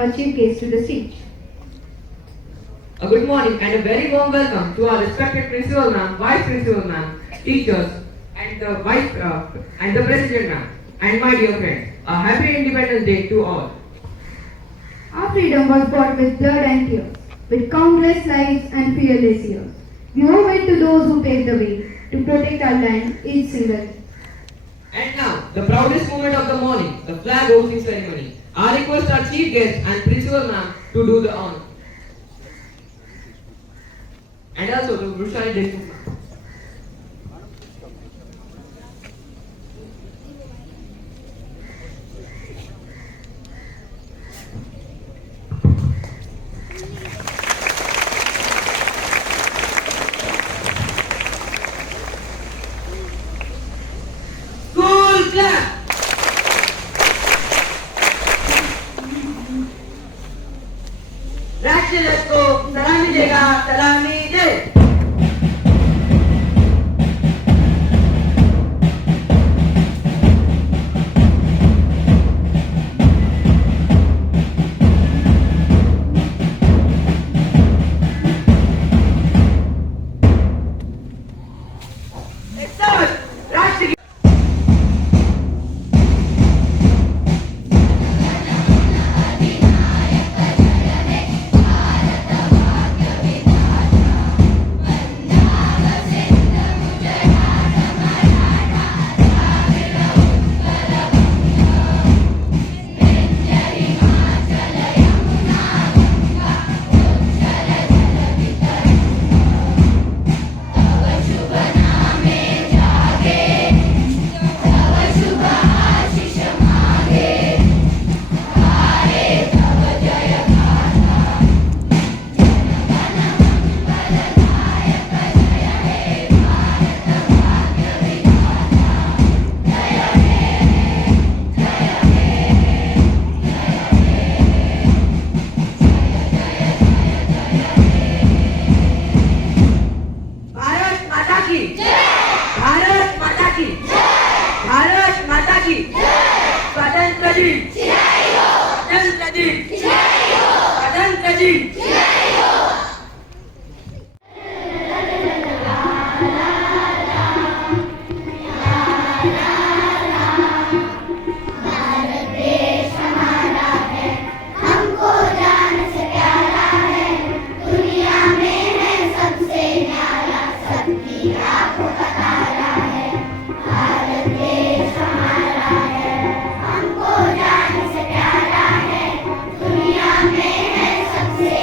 our chief guest to the stage. A good morning and a very warm welcome to our respected principal ma'am, vice principal ma'am, teachers, and the and the president ma'am, and my dear friends. A happy Independence Day to all. Our freedom was bought with blood and tears, with countless lives and fearless years. We owe it to those who paved the way to protect our land each single day. And now, the proudest moment of the morning, the flag hosting ceremony. I request our chief guest and principal ma'am to do the honor. And also to Brushali Deshmukh ma'am. School clap! राष्ट्र को सलामी देगा, सलामी दे। एक साथ राष्ट्र की भारत माता की भारत माता की स्वतंत्र दिन स्वतंत्र दिन स्वतंत्र दिन हमको जान से प्यारा है, दुनिया में है सबसे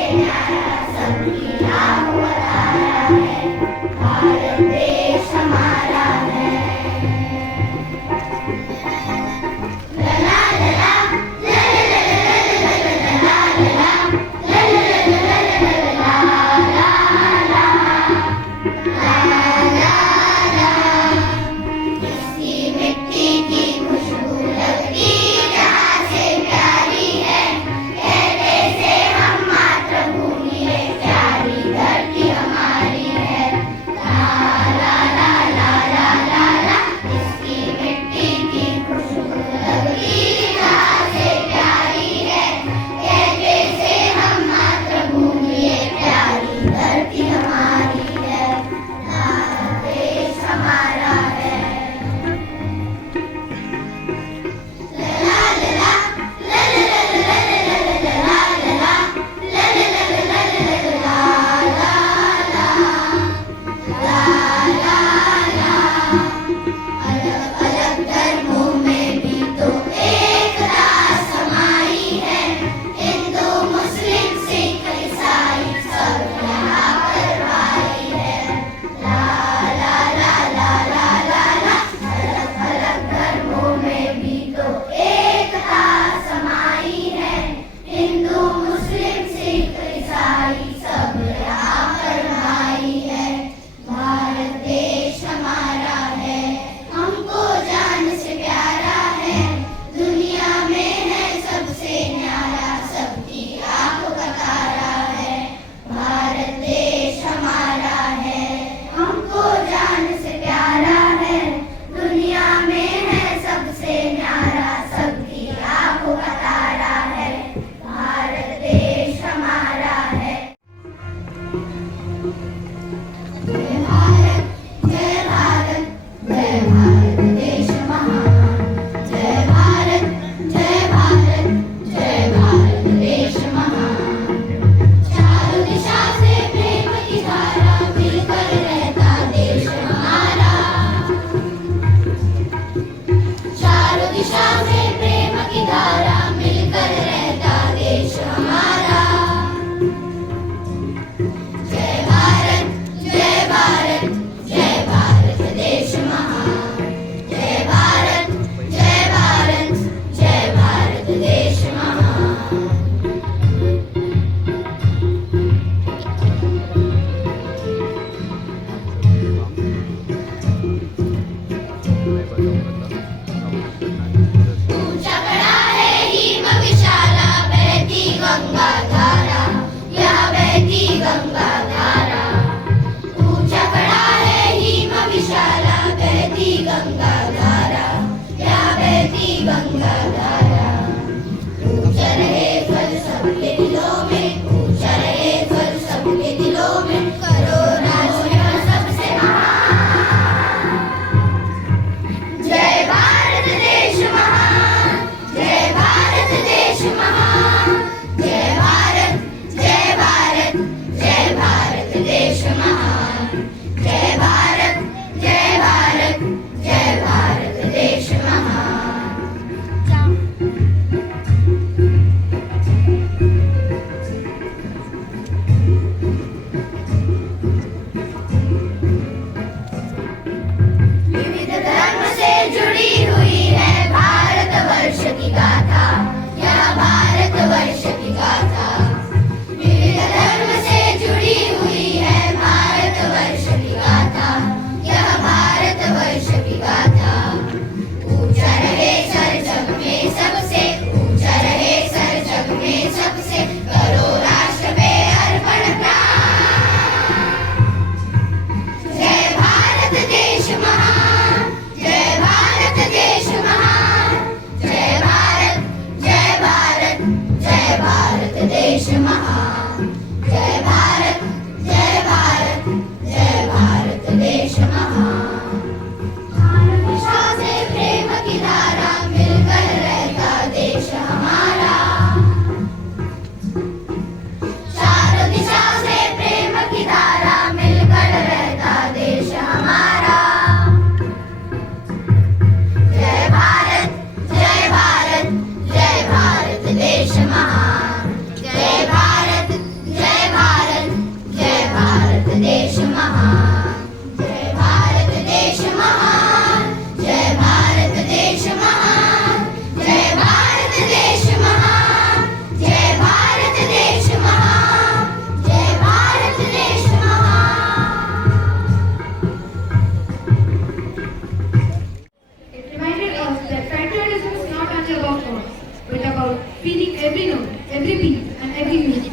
every week.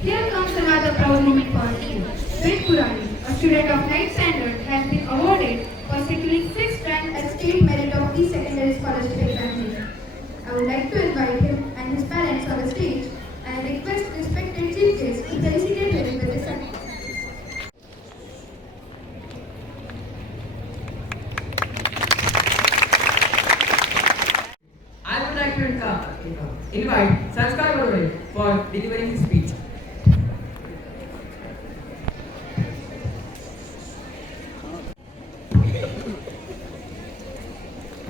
Here comes another proud moment for us. Ved Purani, a student of 9th standard, has been awarded for securing 6th rank as State Merit of Pre-Secondary Scholarship Examination. I would like to invite him and his parents on the stage and request respected chief guest to felicitate him with his certificate. I would like to invite Sanskar Vadore for delivering his speech.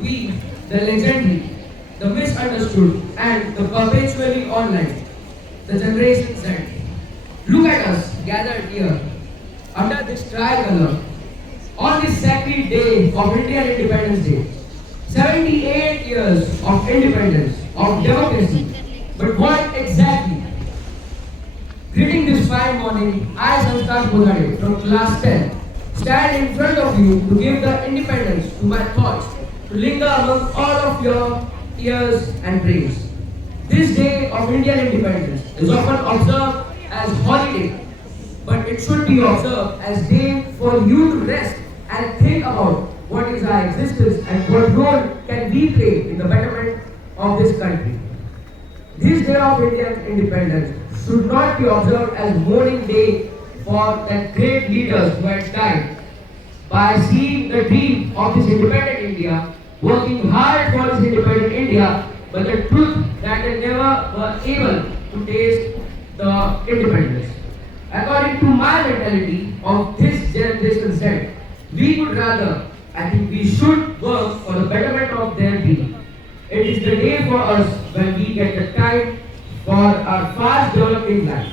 We, the legendary, the misunderstood, and the perpetually online, the Generation Z. Look at us gathered here under this tricolor on this sacred day of Indian Independence Day. 78 years of independence, of democracy. But what exactly? Greeting this fine morning, I, Sanskar Bodhade from class 10, stand in front of you to give the independence to my thoughts, to linger among all of your ears and brains. This day of Indian independence is often observed as holiday, but it should be observed as day for you to rest and think about what is our existence and what role can we play in the betterment of this country. This day of Indian independence should not be observed as mourning day for the great leaders who had died. By seeing the dream of this independent India, working hard for this independent India, but the truth that they never were able to taste the independence. According to my mentality of this generation Z, we would rather, I think we should work for the betterment of their being. It is the day for us when we get the time for our fast developing life.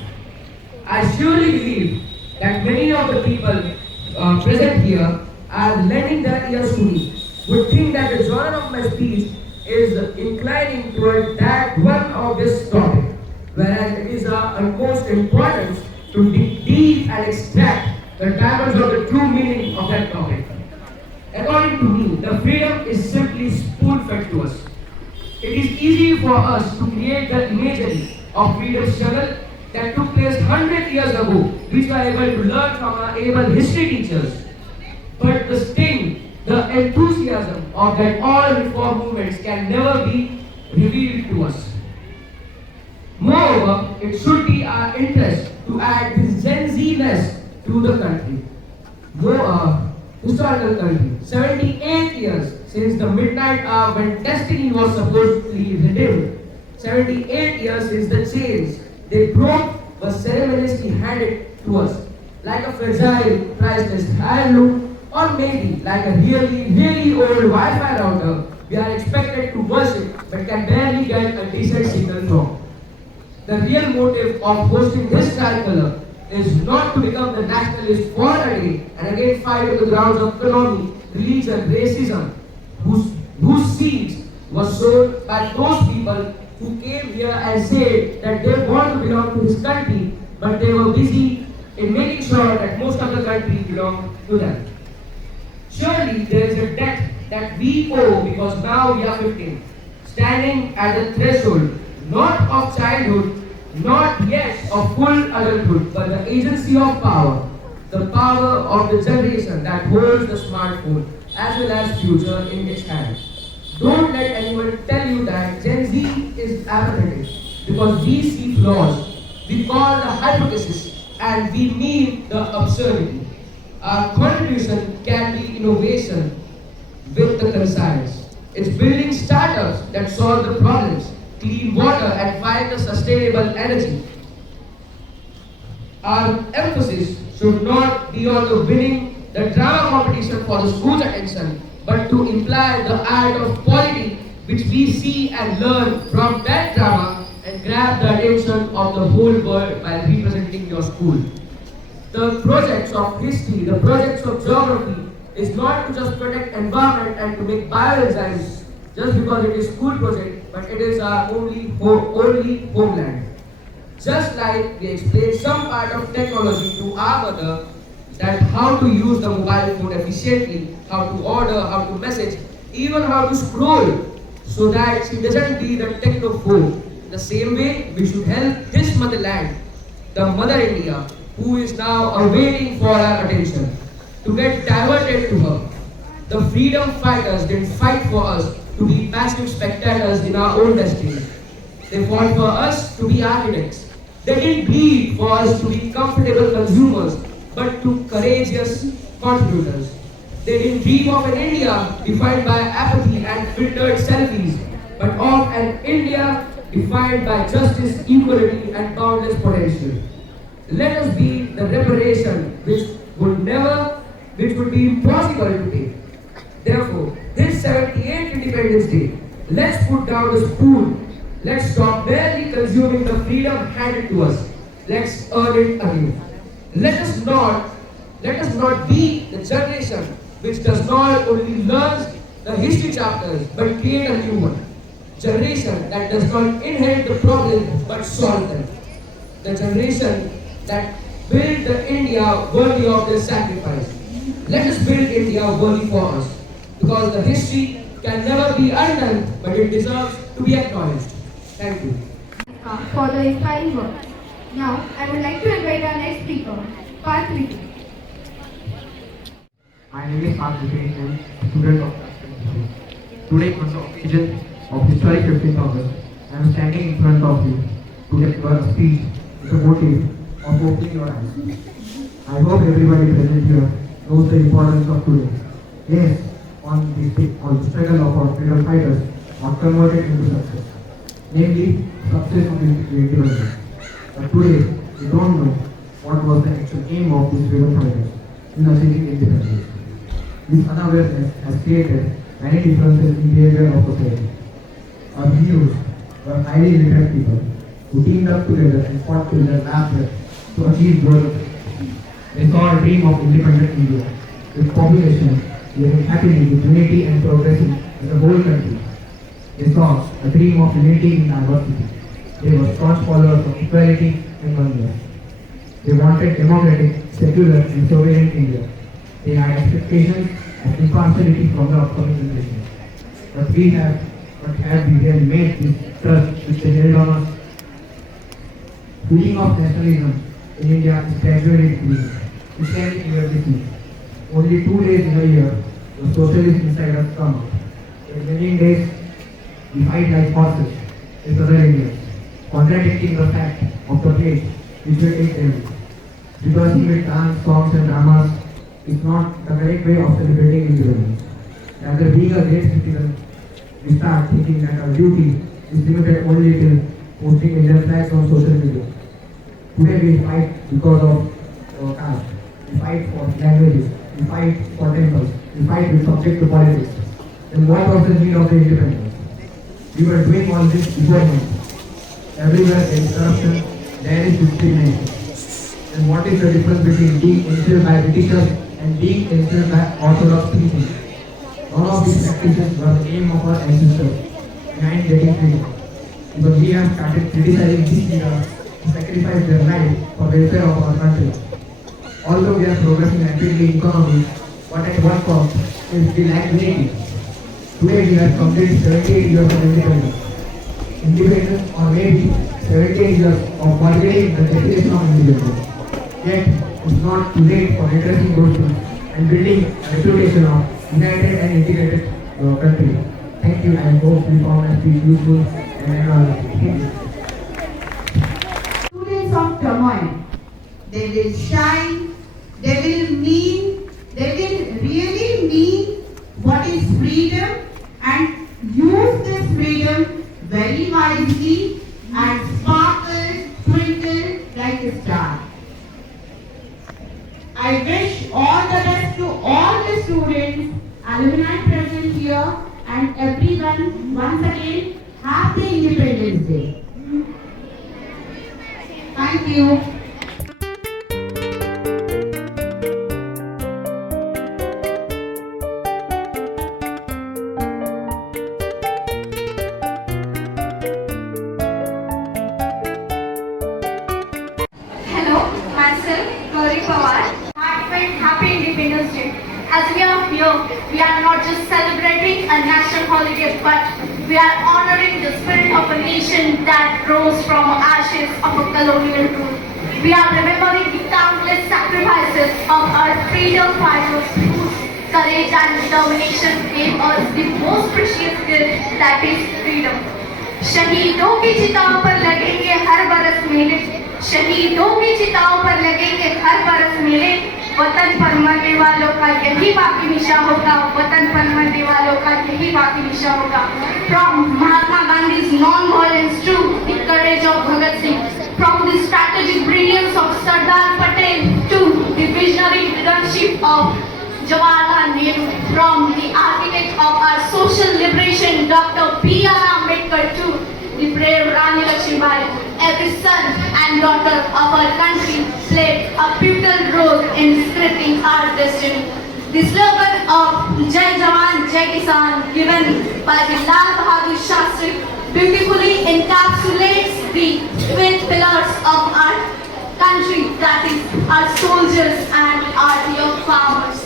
I surely believe that many of the people present here are lending their ears to me, would think that the genre of my speech is inclining toward that one of this topic, whereas it is of utmost importance to dig deep and extract the diamonds of the true meaning of that topic. According to me, the freedom is simply spoon-fed to us. It is easy for us to create the imagery of freedom struggle that took place 100 years ago, which we are able to learn from our able history teachers. But the sting, the enthusiasm of that all reform movements can never be revealed to us. Moreover, it should be our interest to add this Gen Z-ness to the country. Historical country. 78 years since the midnight hour when destiny was supposedly redeemed. 78 years since the chains they broke were ceremoniously handed to us. Like a fragile, priceless heirloom, or maybe like a really old Wi-Fi router we are expected to worship but can barely get a decent signal from. The real motive of hosting this tricolor is not to become the nationalist for a day and again fight on the grounds of economy, religion, racism, whose seeds were sown by those people who came here and said that they want to belong to this country, but they were busy in making sure that most of the country belonged to them. Surely there is a debt that we owe because now we are 15, standing at the threshold not of childhood, not yet of full adulthood, but the agency of power, the power of the generation that holds the smartphone as well as future in its hand. Don't let anyone tell you that Gen Z is apathetic because we see flaws, we call the hypothesis, and we mean the absurdity. Our contribution can be innovation with the conscience. It's building startups that solve the problems, clean water and find the sustainable energy. Our emphasis should not be on the winning the drama competition for the school's attention, but to imply the art of polity which we see and learn from that drama and grab the attention of the whole world by representing your school. The projects of history, the projects of geography is not to just protect environment and to make bioenzymes just because it is school project, but it is our only homeland. Just like we explain some part of technology to our mother, that how to use the mobile phone efficiently, how to order, how to message, even how to scroll, so that she doesn't be the technophobe. the same way, we should help this motherland, the Mother India, who is now awaiting for our attention, to get diverted to her. The freedom fighters didn't fight for us to be passive spectators in our own destiny. They fought for us to be architects. They didn't bleed for us to be comfortable consumers, but to courageous contributors. They didn't dream of an India defined by apathy and filtered selfies, but of an India defined by justice, equality, and boundless potential. Let us be the reparation which would be impossible to pay. Therefore, this 78th Independence Day, let's put down the spoon. Let's stop barely consuming the freedom handed to us. Let's earn it anew. Let us not be the generation which does not only learn the history chapters but create a new one. Generation that does not inherit the problems but solve them. The generation that build the India worthy of their sacrifice. Let us build India worthy for us, because the history can never be undone, but it deserves to be acknowledged. Thank you. For the inspiring words. Now, I would like to invite our next speaker, Parth Vicky. My name is Parth Vicky, and student of Today, on the occasion of historic 15th August, I am standing in front of you to deliver a speech with a motive of opening your eyes. I hope everybody present here knows the importance of today. Yes, on the struggle of our freedom fighters are converted into success, namely success of the independence. But today, we don't know what was the actual aim of these freedom fighters in achieving independence. This unawareness has created many differences in behavior of society. Our heroes were highly literate people who teamed up together and fought till their last breath to achieve global. They saw a dream of independent India, with population living happily with unity and progressing as a whole country. They saw a dream of unity in diversity. They were staunch followers of equality and oneness. They wanted democratic, secular and sovereign India. They had expectations of impartiality from the upcoming generation. But have we really made this trust which they held on us? Feeling of nationalism in India is gradually decreasing. We can clearly see. Only 2 days in a year, the socialist inside us come out. The remaining days, we fight like horses with other Indians, contradicting the fact of the place which we take them. Rejoicing with dance, songs and dramas is not the correct way of celebrating independence. Rather, being a great citizen, we start thinking that our duty is limited only till posting Indian flags on social media. Today we fight because of our caste. We fight for languages. We fight for temples. We fight with subject to politics. Then what was the need of the independence? We were doing all this beforehand. Everywhere there is corruption, there is discrimination. And what is the difference between being enslaved by Britishers and being enslaved by Orthodox people? None of these practices were the aim of our ancestors behind getting freedom. Because we have started criticizing these leaders who sacrifice their life for the welfare of our country. Although we are progressing rapidly in economy, but at what cost is we lack unity. Today we have completed 78 years of independence. Independence or maybe 78 years of bargaining the definition of independence. Yet it's not too late for addressing those things and building a reputation of united and integrated country. Thank you and hope we found my speech useful and Students of turmoil, they will shine, they will really mean what is freedom and use this freedom very wisely and sparkle, twinkle like a star. I wish all the best to all the students, alumni present here and everyone once again, Happy Independence Day. Thank you. Hello, myself, Gauri Pawar. Heartfelt Happy Independence Day. As we are here, we are not just celebrating a national holiday, but We are honoring the spirit of a nation that rose from ashes of a colonial rule. We are remembering the countless sacrifices of our freedom fighters whose courage and determination gave us the most precious gift, that is freedom. शहीदों की चिताओं पर लगेंगे हर बरस मेले, शहीदों की चिताओं पर लगेंगे हर बरस मेले, वतन पर मरने वालों का यही बाकी निशा होगा, वतन पर मरने वालों का यही बाकी निशा होगा. From Mahatma Gandhi's non-violence to the courage of Bhagat Singh, from the strategic brilliance of Sardar Patel to the visionary leadership of Jawaharlal Nehru, from the architect of our social liberation, Dr. B.R. Ambedkar, to the brave Rani Lakshmibai, every son and daughter of our country played a pivotal role in scripting our destiny. The slogan of Jai Jawan, Jai Kisan, given by the Lal Bahadur Shastri, beautifully encapsulates the twin pillars of our country, that is, our soldiers and our young farmers.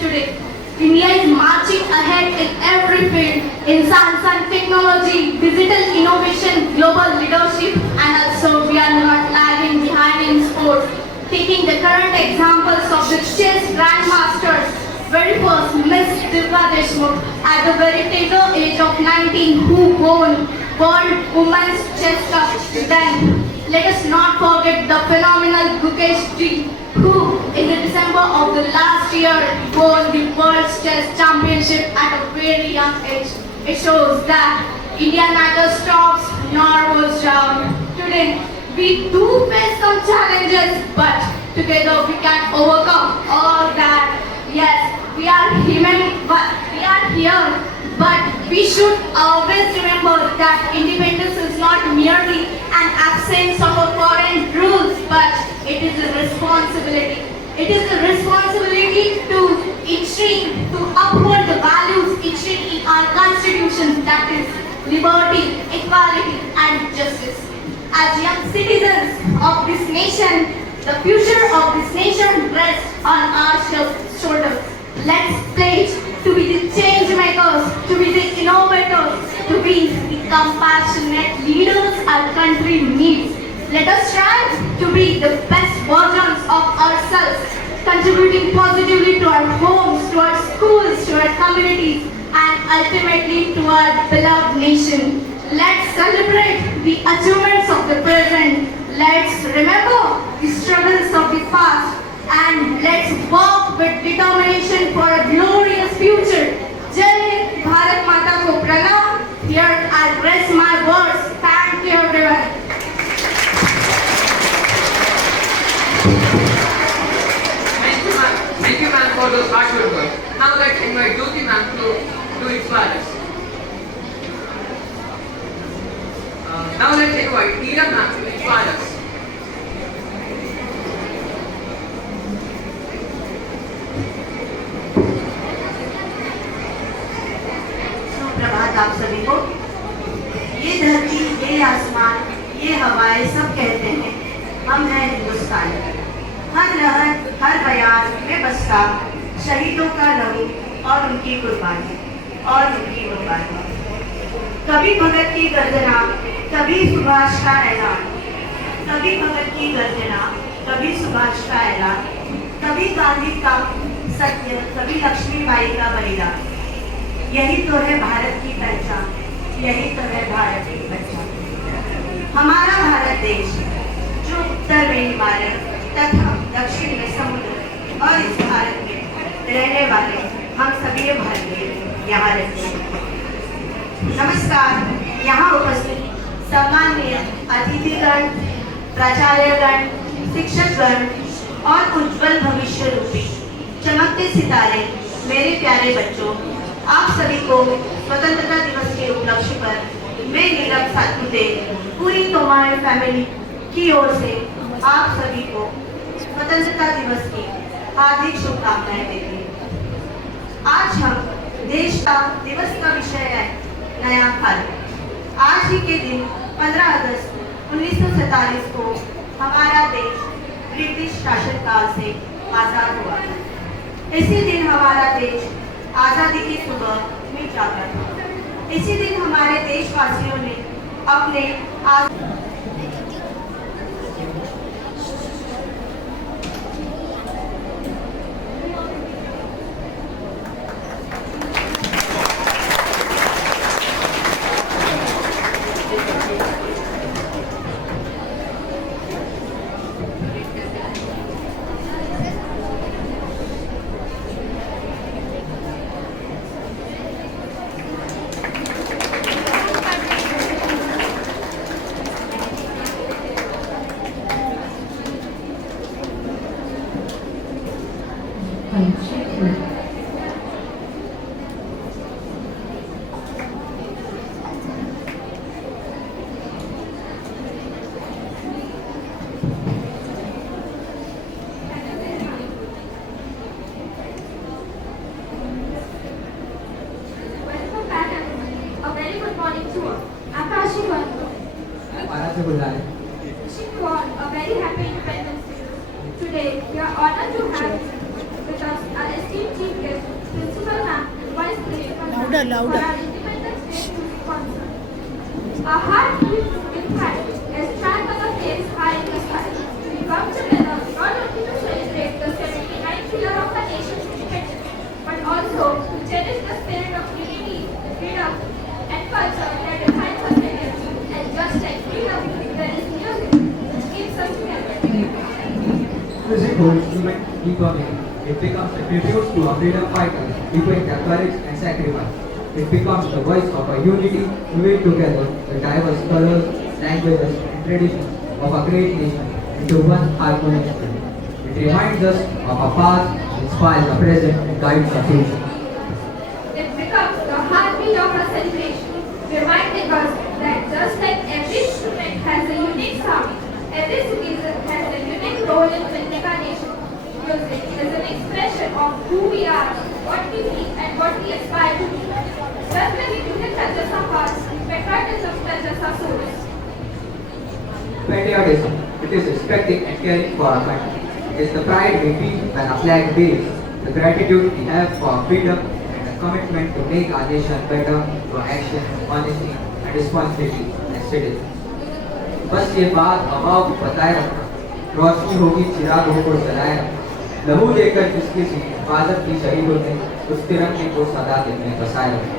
Today, India is marching ahead in every field, in science and technology, digital innovation, global leadership, and also we are not lagging behind in sports. Taking the current examples of the chess grandmasters, very first Miss Divya Deshmukh at the very tender age of 19 who won World Women's Chess Cup. Then let us not forget the phenomenal Gukesh Ji who in the December of the last year won the World Chess Championship at a very young age. It shows that India neither stops nor goes down. Today we do face some challenges, but together we can overcome all that. Yes, we are human, but we are here. But we should always remember that independence is not merely an absence of a foreign rules, but it is a responsibility. It is a responsibility to uphold the values enshrined in our constitution, that is liberty, equality, and justice. As young citizens of this nation, the future of this nation rests on our shoulders. Let's pledge to be the change makers, to be the innovators, to be the compassionate leaders our country needs. Let us strive to be the best versions of ourselves, contributing positively to our homes, to our schools, to our communities, and ultimately to our beloved nation. Let's celebrate the achievements of the present. Let's remember the struggles of the past. And let's work with determination for a glorious future. Jai Hind, Bharat Mata ko pranam. Here I rest my words. Thank you everyone. Thank you ma'am for those artwork work. Now let's invite Jyoti ma'am to inspire us. Now let's invite Neera ma'am to inspire us. सुप्रभात आप सभी को। ये धरती, ये आसमान, ये हवाएं सब कहते हैं हम हैं हिंदुस्तानी। हर लहर, हर बयान में बसता शहीदों का लहू और उनकी कुर्बानी, कभी भगत की गर्जना, कभी सुभाष का ऐलान, कभी भगत की गर्जना, कभी सुभाष का ऐलान, कभी गांधी का सत्य, कभी लक्ष्मीबाई का बलिदान। यही तो है भारत की पहचान, यही तो है भारत की पहचान। हमारा भारत देश जो उत्तर में हिमालय तथा दक्षिण में समुद्र और इस भारत में रहने वाले हम सभी भारतीय यहाँ रहते हैं। नमस्कार। यहाँ उपस्थित सम्माननीय अतिथिगण, प्राचार्यगण, शिक्षकगण और उज्जवल भविष्य रूपी चमकते सितारे, मेरे प्यारे बच्चों, आप सभी को स्वतंत्रता दिवस के उपलक्ष्य पर मैं नीरव सातपुते पूरी तोमार फैमिली की ओर से आप सभी को स्वतंत्रता दिवस की हार्दिक शुभकामनाएं देती हूँ। आज हम देश का दिवस का विषय है नया भारत। आज ही के दिन 15 अगस्त 1947 को हमारा देश ब्रिटिश शासनकाल से आजाद हुआ। इसी दिन हमारा देश आजादी की सुबह में जागा था। इसी दिन हमारे देशवासियों ने अपने Welcome back everyone. A very good morning to all. I'm Kashi Vanko. Wishing you all a very happy Independence Day. Today, we are honored to have with us our esteemed chief guest, Principal Ma'am and Vice Principal Ma'am for our Independence Day music concert. Our heart beats with pride as tricolor flames high in the sky. We come together not only to celebrate the 79th year of our nation's independence, but also to cherish the spirit of unity, freedom, and culture that defines us Indians. And just like freedom, there is music which keeps us together. Music holds human economy. It becomes a tribute to our freedom fighters, equating their courage and sacrifice. It becomes the voice of our unity, moving together the diverse colors, languages, and traditions of our great nation into one harmonious frame. It reminds us of our past, inspires our present, and guides our future. It becomes the heartbeat of our celebration, reminding us that just like every instrument has a unique sound, every citizen has a unique role in building our nation. Music is an expression of who we are, what we feel, and what we aspire to be. Just like music touches our hearts, patriotism touches our souls. Patriotism, it is respecting and caring for our country. It is the pride we feel when our flag waves, the gratitude we have for our freedom, and the commitment to make our nation better through action, honesty, and responsibility as citizens. बस ये बात हवाओं को बताए रखना, रोशनी होगी चिरागों को जलाए रखना, लहू लेकर जिसकी हिफाजत की शहीदों ने उस तिरंगे को सदा दिल में बसाए रखना.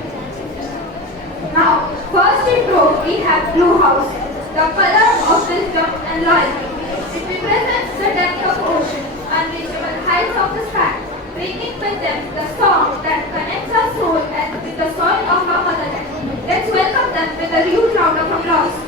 Now, first in row we have Blue House, the color of wisdom and loyalty. It represents the depth of ocean, unreachable heights of the sky, bringing with them the song that connects our soul and with the soil of our motherland. Let's welcome them with a huge round of applause.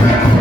Thank you.